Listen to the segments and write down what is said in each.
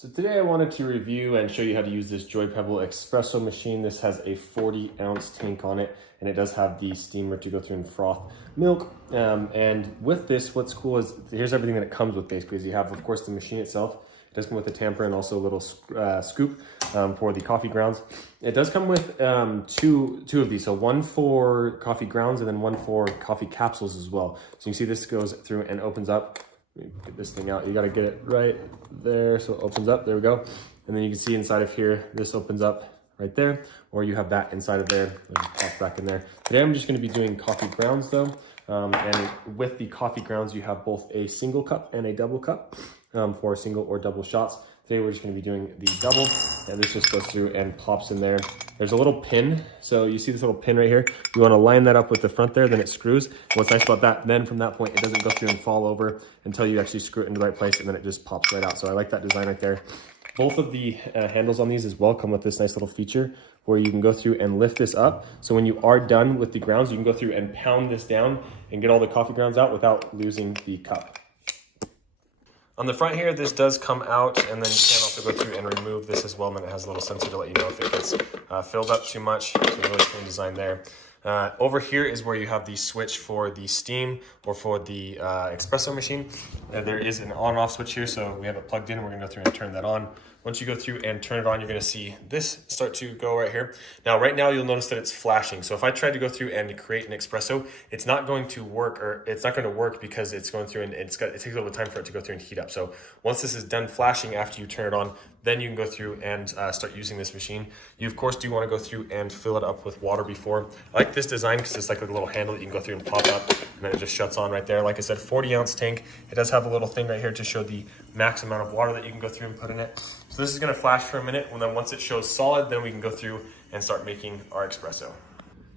So today I wanted to review and show you how to use this Pebble Espresso machine. This has a 40-ounce tank on it, and it does have the steamer to go through and froth milk. And with this, what's cool is here's everything that it comes with basically. Is you have, of course, the machine itself. It does come with a tamper and also a little scoop for the coffee grounds. It does come with two of these, so one for coffee grounds and then one for coffee capsules as well. So you can see this goes through and opens up. Let me get this thing out. You got to get it right there so it opens up. There we go. And then you can see inside of here, this opens up right there, or you have that inside of there. It just pops back in there. Today I'm just going to be doing coffee grounds though. And with the coffee grounds, you have both a single cup and a double cup for single or double shots. Today we're just going to be doing the double, and this just goes through and pops in there. There's a little pin, so you see this little pin right here. You want to line that up with the front there, then it screws. And what's nice about that, then from that point, it doesn't go through and fall over until you actually screw it in the right place, and then it just pops right out. So I like that design right there. Both of the handles on these as well come with this nice little feature where you can go through and lift this up. So when you are done with the grounds, you can go through and pound this down and get all the coffee grounds out without losing the cup. On the front here, this does come out, and then you can also go through and remove this as well, and then it has a little sensor to let you know if it gets filled up too much. So really clean design there. Over here is where you have the switch for the steam or for the espresso machine. There is an on-off switch here, so we have it plugged in. We're gonna go through and turn that on. Once you go through and turn it on, you're gonna see this start to go right here. Now, right now, you'll notice that it's flashing. So if I tried to go through and create an espresso, it's not going to work, or it's not gonna work because it's going through and it takes a little bit of time for it to go through and heat up. So once this is done flashing after you turn it on, then you can go through and start using this machine. You, of course, do wanna go through and fill it up with water before. I like this design because it's like a little handle that you can go through and pop up, and then it just shuts on right there. Like I said, 40-ounce tank. It does have a little thing right here to show the max amount of water that you can go through and put in it. So this is gonna flash for a minute, and then once it shows solid, then we can go through and start making our espresso.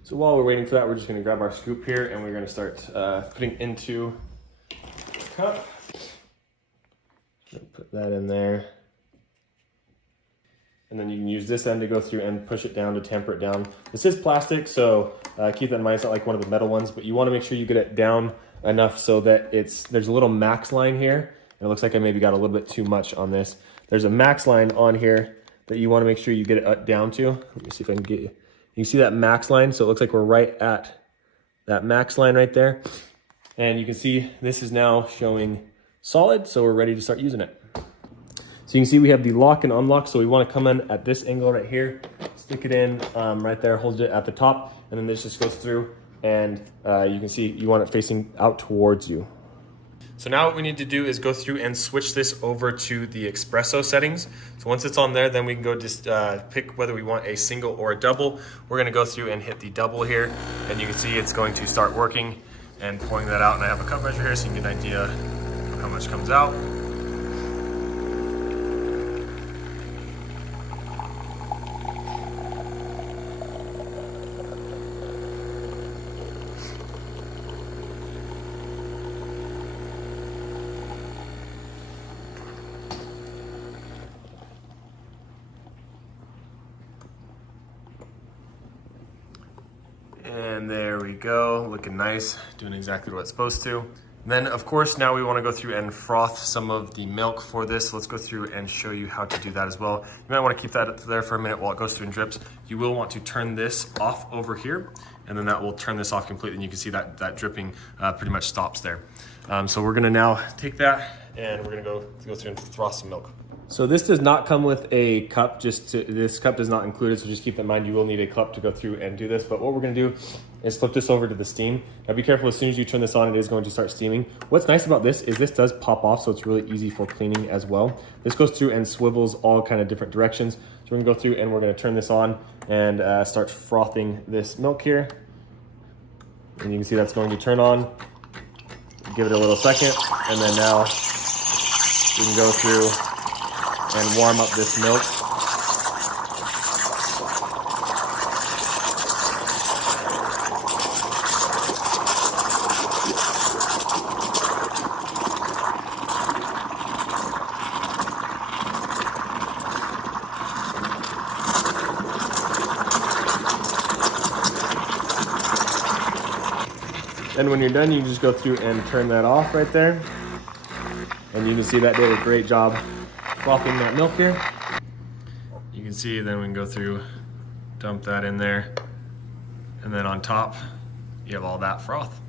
So while we're waiting for that, we're just gonna grab our scoop here, and we're gonna start putting into the cup. Put that in there. And then you can use this end to go through and push it down to tamper it down. This is plastic, so keep that in mind. It's not like one of the metal ones, but you want to make sure you get it down enough so that there's a little max line here. And it looks like I maybe got a little bit too much on this. There's a max line on here that you want to make sure you get it down to. Let me see if I can get you. You see that max line? So it looks like we're right at that max line right there. And you can see this is now showing solid, so we're ready to start using it. So you can see we have the lock and unlock, so we want to come in at this angle right here, stick it in right there, hold it at the top, and then this just goes through, and you can see you want it facing out towards you. So now what we need to do is go through and switch this over to the espresso settings. So once it's on there, then we can go just pick whether we want a single or a double. We're going to go through and hit the double here, and you can see it's going to start working and pouring that out. And I have a cup measure here so you can get an idea of how much comes out. And there we go, looking nice, doing exactly what it's supposed to. And then of course, now we wanna go through and froth some of the milk for this. Let's go through and show you how to do that as well. You might wanna keep that there for a minute while it goes through and drips. You will want to turn this off over here, and then that will turn this off completely, and you can see that dripping pretty much stops there. So we're gonna now take that, and we're gonna go through and froth some milk. So this does not come with a cup, this cup is not included, so just keep in mind you will need a cup to go through and do this. But what we're gonna do is flip this over to the steam. Now be careful, as soon as you turn this on, it is going to start steaming. What's nice about this is this does pop off, so it's really easy for cleaning as well. This goes through and swivels all kind of different directions. So we're gonna go through and we're gonna turn this on and start frothing this milk here. And you can see that's going to turn on. Give it a little second, and then now we can go through and warm up this milk. And when you're done, you can just go through and turn that off right there. And you can see that did a great job frothing that milk here. You can see then we can go through, dump that in there, and then on top you have all that froth.